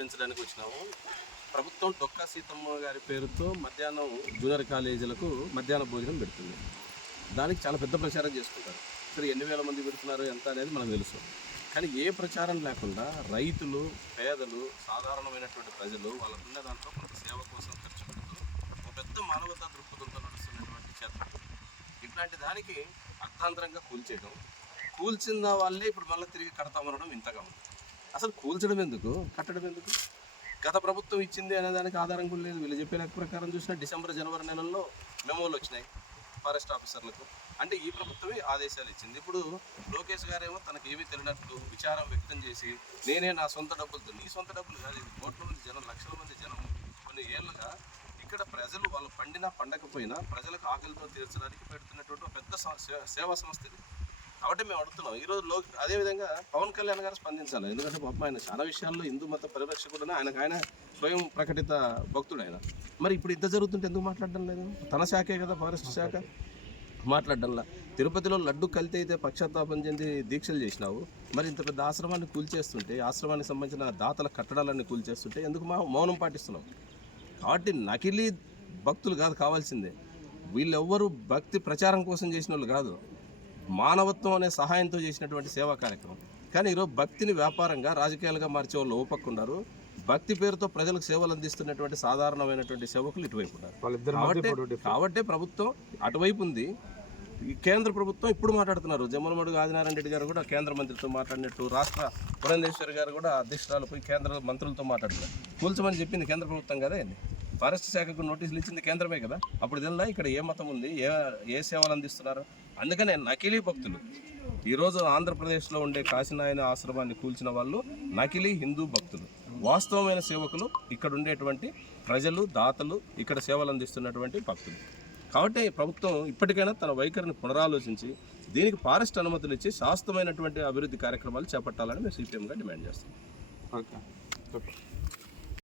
పెంచడానికి వచ్చినాము. ప్రభుత్వం డొక్కా సీతమ్మ గారి పేరుతో మధ్యాహ్నం జూనియర్ కాలేజీలకు మధ్యాహ్న భోజనం పెడుతుంది. దానికి చాలా పెద్ద ప్రచారం చేసుకుంటారు. సరే, ఎన్ని వేల మంది పెడుతున్నారు ఎంత అనేది మనకు తెలుసు. కానీ ఏ ప్రచారం లేకుండా రైతులు, పేదలు, సాధారణమైనటువంటి ప్రజలు వాళ్ళకున్న దాంట్లో కొంత సేవ కోసం ఖర్చు పెడుతూ ఒక పెద్ద మానవతా దృక్పథంతో నడుస్తున్నటువంటి క్షేత్రం. ఇట్లాంటి దానికి అర్థాంతరంగా కూల్చేయడం, కూల్చిన వాళ్ళే ఇప్పుడు మళ్ళీ తిరిగి కడతామనడం ఇంతగా ఉంది. అసలు కూల్చడం ఎందుకు, కట్టడం ఎందుకు? గత ప్రభుత్వం ఇచ్చింది అనే దానికి ఆధారం కూడా లేదు. వీళ్ళు చెప్పే లెక్క ప్రకారం చూసినా డిసెంబర్, జనవరి నెలల్లో మెమోలు వచ్చినాయి ఫారెస్ట్ ఆఫీసర్లకు. అంటే ఈ ప్రభుత్వమే ఆదేశాలు ఇచ్చింది. ఇప్పుడు లోకేష్ గారేమో తనకు ఏమీ తెలియనట్లు విచారం వ్యక్తం చేసి నేనే నా సొంత డబ్బులతో, నీ సొంత డబ్బులు కాదు, ఇది కోట్ల మంది జనం, లక్షల మంది జనం కొన్ని ఏళ్ళుగా ఇక్కడ ప్రజలు వాళ్ళు పండినా పండకపోయినా ప్రజలకు ఆకలితో తీర్చడానికి పెడుతున్నటువంటి ఒక పెద్ద సేవా సంస్థ ఇది. కాబట్టి మేము అడుగుతున్నాం ఈరోజు అదేవిధంగా పవన్ కళ్యాణ్ గారు స్పందించాలి. ఎందుకంటే పాపం ఆయన చాలా విషయాల్లో హిందూ మత పరిరక్షకుడు, ఆయన స్వయం ప్రకటిత భక్తుడు ఆయన. మరి ఇప్పుడు ఇంత జరుగుతుంటే ఎందుకు మాట్లాడడం లేదు? తన శాఖే కదా, ఫారెస్ట్ శాఖ, మాట్లాడడంలా. తిరుపతిలో లడ్డు కల్తీ అయితే పక్షాత్తాపం చెంది దీక్షలు చేసినావు. మరి ఇంత పెద్ద ఆశ్రమాన్ని కూల్చేస్తుంటే, ఆశ్రమానికి సంబంధించిన దాతల కట్టడాలన్నీ కూల్చేస్తుంటే ఎందుకు మౌనం పాటిస్తున్నావు? కాబట్టి నకిలీ భక్తులు కాదు కావాల్సిందే. వీళ్ళెవ్వరూ భక్తి ప్రచారం కోసం చేసిన వాళ్ళు కాదు, మానవత్వం అనే సహాయంతో చేసినటువంటి సేవా కార్యక్రమం. కానీ ఈరోజు భక్తిని వ్యాపారంగా, రాజకీయాలుగా మార్చే వాళ్ళు ఓపక్కున్నారు. భక్తి పేరుతో ప్రజలకు సేవలు అందిస్తున్నటువంటి సాధారణమైనటువంటి సేవకులు ఇటువైపు ఉన్నారు. కాబట్టి ప్రభుత్వం అటువైపు ఉంది. ఈ కేంద్ర ప్రభుత్వం ఇప్పుడు మాట్లాడుతున్నారు. జమ్మలమడుగు ఆదినారాయణ రెడ్డి గారు కూడా కేంద్ర మంత్రితో మాట్లాడినట్టు, రాష్ట్ర పురంధేశ్వరి గారు కూడా అధ్యక్షురాలు పోయి కేంద్ర మంత్రులతో మాట్లాడుతున్నారు. కూల్చమని చెప్పింది కేంద్ర ప్రభుత్వం కదా, ఏంది ఫారెస్ట్ శాఖకు నోటీసులు ఇచ్చింది కేంద్రమే కదా. అప్పుడు తెలుదా ఇక్కడ ఏ మతం ఉంది, ఏ సేవలు అందిస్తున్నారు? అందుకనే నకిలీ భక్తులు ఈరోజు ఆంధ్రప్రదేశ్లో ఉండే కాశీనాయన ఆశ్రమాన్ని కూల్చిన వాళ్ళు నకిలీ హిందూ భక్తులు. వాస్తవమైన సేవకులు ఇక్కడ ఉండేటువంటి ప్రజలు, దాతలు, ఇక్కడ సేవలు అందిస్తున్నటువంటి భక్తులు. కాబట్టి ప్రభుత్వం ఇప్పటికైనా తన వైఖరిని పునరాలోచించి దీనికి ఫారెస్ట్ అనుమతులు ఇచ్చి శాశ్వతమైనటువంటి అభివృద్ధి కార్యక్రమాలు చేపట్టాలని మేము సిపిఎంగా డిమాండ్ చేస్తాం. ఓకే.